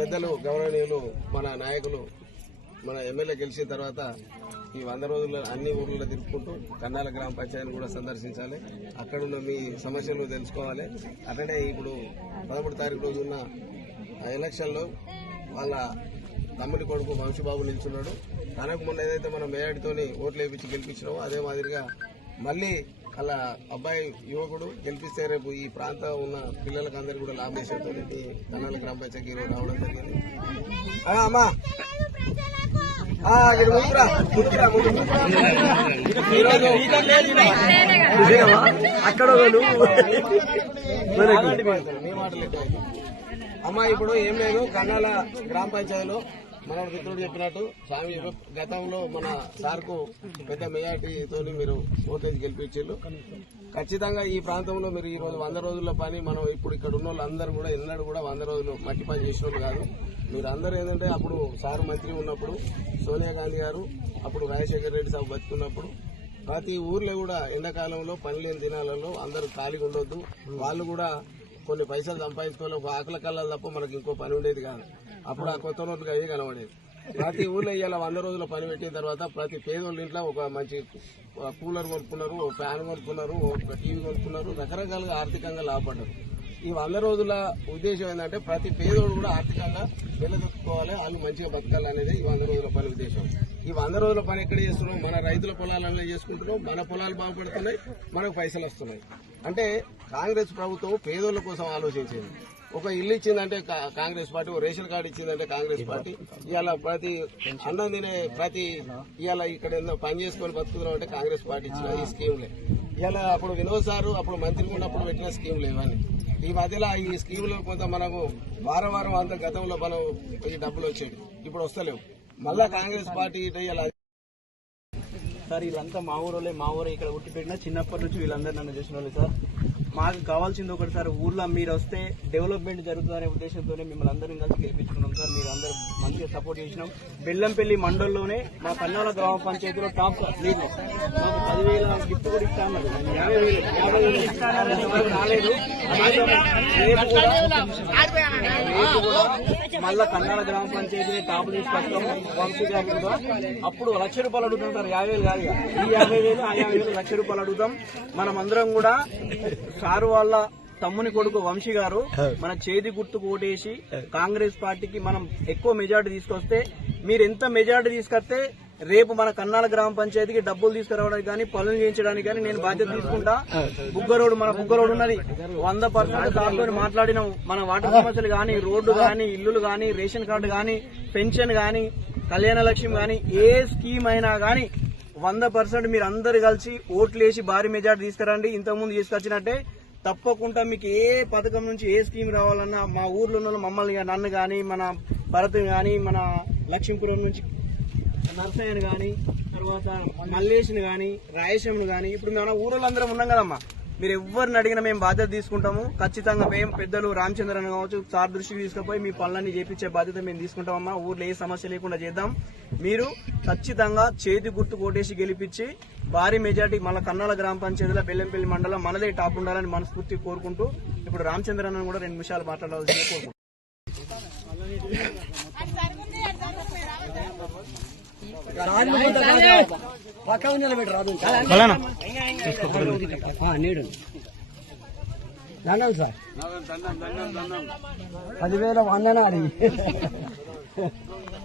పెద్దలు గౌరవనీయులు మన నాయకులు మన ఎమ్మెల్యే గెలిచిన తర్వాత ఈ 100 రోజుల్లో అన్ని ఊర్లలో తిరుపుకుంటూ కన్నాల గ్రామ పంచాయతీని కూడా సందర్శించాలి. అక్కడున్న మీ సమస్యలు తెలుసుకోవాలి. అట్లనే ఇప్పుడు 13 తారీఖు రోజు ఉన్న ఎలక్షన్లో వాళ్ళ తమ్ముడి కొడుకు వంశీబాబు నిల్చున్నాడు. తనకు మొన్న ఏదైతే మనం మేయడితోని ఓట్లు వేయించి గెలిపించినామో అదే మాదిరిగా మళ్ళీ అలా అబ్బాయి యువకుడు గెలిపిస్తే రేపు ఈ ప్రాంతం ఉన్న పిల్లలకు అందరికీ కూడా లాభేశ్వరంతో కన్నాల గ్రామ పంచాయతీకి రావడం జరిగింది. అమ్మా అక్కడ అమ్మా ఇప్పుడు ఏం లేదు. కన్నాల గ్రామ పంచాయతీలో మన మిత్రుడు చెప్పినట్టు స్వామి గతంలో మన సార్కు పెద్ద మెజార్టీతో మీరు ఓటేజ్ గెలిపించారు. ఖచ్చితంగా ఈ ప్రాంతంలో మీరు ఈ రోజు 100 రోజుల పని మనం ఇప్పుడు ఇక్కడ ఉన్న వాళ్ళందరూ కూడా ఎన్నడూ కూడా 100 రోజులు మట్టి పని చేసిన వాళ్ళు కాదు. మీరు అందరూ ఏంటంటే అప్పుడు సారు మంత్రి ఉన్నప్పుడు సోనియా గాంధీ గారు, అప్పుడు రాజశేఖర రెడ్డి సాబు బతుకున్నప్పుడు ప్రతి ఊర్లో కూడా ఎండాకాలంలో పని లేని దినాలలో అందరూ ఖాళీగా ఉండొద్దు, వాళ్ళు కూడా కొన్ని పైసలు సంపాదించుకోవాలి. ఒక ఆకల కళ్ళాలు తప్ప మనకి ఇంకో పని ఉండేది కాదు. అప్పుడు ఆ కొత్త నోట్లుగా అవి కనబడేది. ప్రతి ఊర్లో ఇవాళ 100 రోజుల పని పెట్టిన తర్వాత ప్రతి పేదోళ్ళ ఇంట్లో ఒక మంచి కూలర్ కొనుక్కున్నారు, ఒక ఫ్యాన్ కొనుక్కున్నారు, ఒక టీవీ కొనుక్కున్నారు, రకరకాలుగా ఆర్థికంగా లాభపడ్డారు. ఈ 100 రోజుల ఉద్దేశం ఏంటంటే ప్రతి పేదోడు కూడా ఆర్థికంగా నిలదొక్కుకోవాలి, వాళ్ళు మంచిగా బతకాలనేది ఈ 100 రోజుల పని ఉద్దేశం. ఈ 100 రోజుల పని ఎక్కడ చేస్తున్నాం? మన రైతుల పొలాలలో చేసుకుంటున్నాం, మన పొలాలు బాగుపడుతున్నాయి, మనకు పైసలు వస్తున్నాయి. అంటే కాంగ్రెస్ ప్రభుత్వం పేదోళ్ల కోసం ఆలోచించింది. ఒక ఇల్లు ఇచ్చిందంటే కాంగ్రెస్ పార్టీ, ఒక రేషన్ కార్డు ఇచ్చిందంటే కాంగ్రెస్ పార్టీ. ఇవాళ ప్రతి అన్నం తినే ప్రతి ఇవాళ ఇక్కడ పని చేసుకొని బతుకుతున్నాం అంటే కాంగ్రెస్ పార్టీ ఇచ్చిన ఈ స్కీమ్లే. ఇవాళ అప్పుడు వినోద్ సారు అప్పుడు మంత్రి ఉన్నప్పుడు పెట్టిన స్కీమ్లు ఇవన్నీ. ఈ మధ్యలో ఈ స్కీములో కొంత మనకు వారం వారం అంత గతంలో మనం ఈ డబ్బులు వచ్చేవి, ఇప్పుడు వస్తలేవు. మళ్ళా కాంగ్రెస్ పార్టీ ఇలా సార్ వీళ్ళంతా మా ఊరోళ్ళే, మా ఊరే ఇక్కడ ఉట్టి పెట్టినా చిన్నప్పటి నుంచి వీళ్ళందరూ నన్ను చేసిన వాళ్ళు సార్. మాకు కావాల్సింది ఒకటి సార్, ఊర్లో మీరు వస్తే డెవలప్మెంట్ జరుగుతుందనే ఉద్దేశంతోనే మిమ్మల్ని అందరం కలిసి గెలిపించుకున్నాం సార్. మీరు అందరూ మంచిగా సపోర్ట్ చేసినాం. బెల్లంపల్లి మండలంలోనే మా కన్నాల గ్రామ పంచాయతీలో టాప్ సార్. మీరు మాకు 10,000 గిఫ్ట్ కూడా ఇస్తాను, 50,000 ఇస్తానని రాలేదు. మళ్ళా కన్నాల గ్రామ పంచాయతీని టాప్ తీసుకొస్తాం వంశీ గారి. అప్పుడు ₹1,00,000 అడుగుతుంటారు, 50,000 కాదు. ఈ 50,000 ఆ 50,000 ₹1,00,000 అడుగుతాం. మనం అందరం కూడా సారు వాళ్ళ తమ్ముని కొడుకు వంశీ గారు మన చేతి గుర్తుకు ఓటేసి కాంగ్రెస్ పార్టీకి మనం ఎక్కువ మెజార్టీ తీసుకొస్తే, మీరు ఎంత మెజార్టీ తీసుకొస్తే రేపు మన కన్నాల గ్రామ పంచాయతీకి డబ్బులు తీసుకురావడానికి కానీ పనులు చేయించడానికి కానీ నేను బాధ్యత తీసుకుంటా. బుగ్గరోడ్ మన బుగ్గరోడ్ ఉన్నది 100% దాంతో మాట్లాడినాం. మన వాటర్ సమస్యలు కానీ, రోడ్డు కానీ, ఇల్లులు కానీ, రేషన్ కార్డు కానీ, పెన్షన్ కానీ, కళ్యాణ లక్ష్యం కానీ, ఏ స్కీమ్ అయినా కానీ 100% మీరు అందరు కలిసి ఓట్లేసి భారీ మెజార్టీ తీసుకురండి. ఇంతకుముందు తీసుకొచ్చినట్టే తప్పకుండా మీకు ఏ పథకం నుంచి ఏ స్కీమ్ రావాలన్నా మా ఊర్లో ఉన్న మమ్మల్ని నన్ను కానీ, మన భరత్ కానీ, మన లక్ష్మీపురం నుంచి నర్సయ్యను కానీ, తర్వాత మల్లేష్ని కానీ, రాయేశంను కానీ, ఇప్పుడు మన ఊరోళ్ళందరం ఉన్నాం కదమ్మా. మీరు ఎవరిని అడిగినా మేము బాధ్యత తీసుకుంటాము. ఖచ్చితంగా మేము పెద్దలు రామచంద్రన్ కావచ్చు సార్ దృష్టికి తీసుకుపోయి మీ పనులన్నీ చేపించే బాధ్యత మేము తీసుకుంటామమ్మా. ఊర్లో ఏ సమస్య లేకుండా చేద్దాం. మీరు ఖచ్చితంగా చేతి గుర్తు కోటేసి గెలిపించి భారీ మెజార్టీ మళ్ళీ కన్నాల గ్రామ పంచాయతీలో బెల్లంపల్లి మండలం మనదే టాప్ ఉండాలని మనస్ఫూర్తి కోరుకుంటూ ఇప్పుడు రామచంద్రన్ కూడా 2 నిమిషాలు మాట్లాడాల్సిందే కోరుకుంటున్నాం. దండం సార్, 10,000 వందనాలి.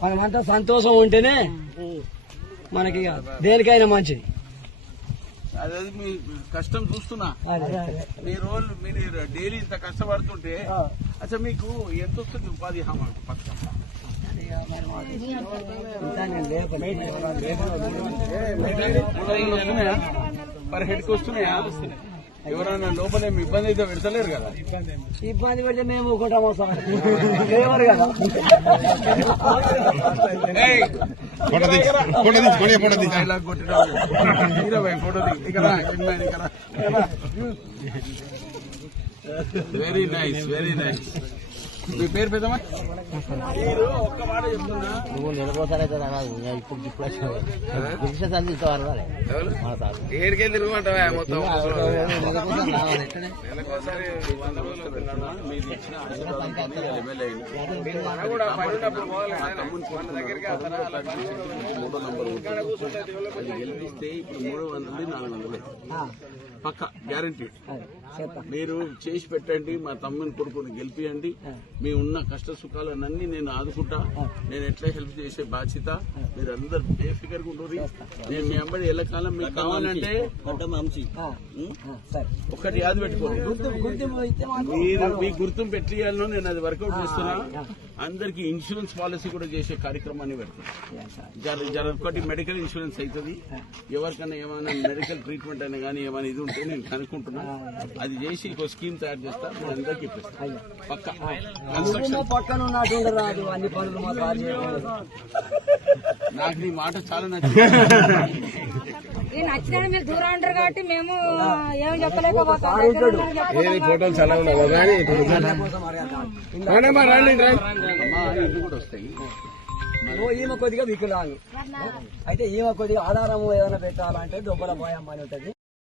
మనమంతా సంతోషం ఉంటేనే మనకి దేనికైనా మంచిది. అదే మీ కష్టం చూస్తున్నా, మీరు డైలీ ఇంత కష్టపడుతుంటే అసలు మీకు ఎంత వస్తుంది ఉపాధి హామీ పథకం? పర్ హెడ్ కి వస్తున్నాయా? ఎవరైనా లోపల ఇబ్బంది అయితే పెడతలేరు కదా? ఇబ్బంది పెడితే మేము ఒకటామో సార్, ఎవరు కదా. Very nice, very nice. మీ పేరు పెద్దమ్మా? మీరు ఒక్క మాట చెప్తున్నా, నువ్వు నిలబోతానే ఇప్పుడు దీక్ష సంధిస్తావు ఎవరు? ఏడికెళ్ళి తిరగమంటావా మొత్తం నెలకోసారి 100 రోజులు తిన్నాడు. మీరు ఇచ్చిన ఆశీర్వాదంతో ఎమ్మెల్యే అయింది. మన కూడా పని ఉన్నప్పుడు పోవాలి నాయన. తమ్ముని మన దగ్గరికి అతను అలా 3వ నంబర్ అది గెలిపిస్తే ఇప్పుడు 300 400 పక్క గ్యారంటీ. మీరు చేసి పెట్టండి, మా తమ్ముని కొడుకుని గెలిపియండి. మీ ఉన్న కష్ట సుఖాలన్నీ నేను ఆదుకుంటా. నేను ఎట్లా హెల్ప్ చేసే బాధ్యత మీరు అందరు బేఫికర్ గా ఉంటుంది. నేను మీ అమ్మడి ఎల్లకాలం మీకు కావాలంటే ఒకటి యాద పెట్టుకోండి, మీరు మీ గుర్తింపు పెట్టియాలను నేను అది వర్కౌట్ చేస్తున్నా. అందరికి ఇన్సూరెన్స్ పాలసీ కూడా చేసే కార్యక్రమాన్ని పెడుతున్నా. ఒకటి మెడికల్ ఇన్సూరెన్స్ అవుతుంది. ఎవరికైనా ఏమైనా మెడికల్ ట్రీట్మెంట్ అయినా కానీ ఏమైనా ఇది ఉంటే నేను కనుక్కుంటున్నా. అది చేసి ఒక స్కీమ్ తయారు చేస్తా, మీరు అందరికి ఇప్పిస్తాను పక్క. పక్కన ఉన్నట్టు రాదు అన్ని పనులు మాకు నాకు నీ మాట చాలా నచ్చింది. నచ్చినా మీరు దూరం ఉంటారు కాబట్టి మేము ఏం చెప్పలేకపోతాం. ఏది ఫోటోలు చాలా ఉన్నావు కానీ రండి రండి. మా ఇల్లు కూడా వస్తాయి. ఈమె కొద్దిగా వికలాంగు అయితే ఈమె కొద్దిగా ఆధారం ఏదైనా పెట్టాలంటే డొబ్బల పోయమ్మ అని ఉంటుంది.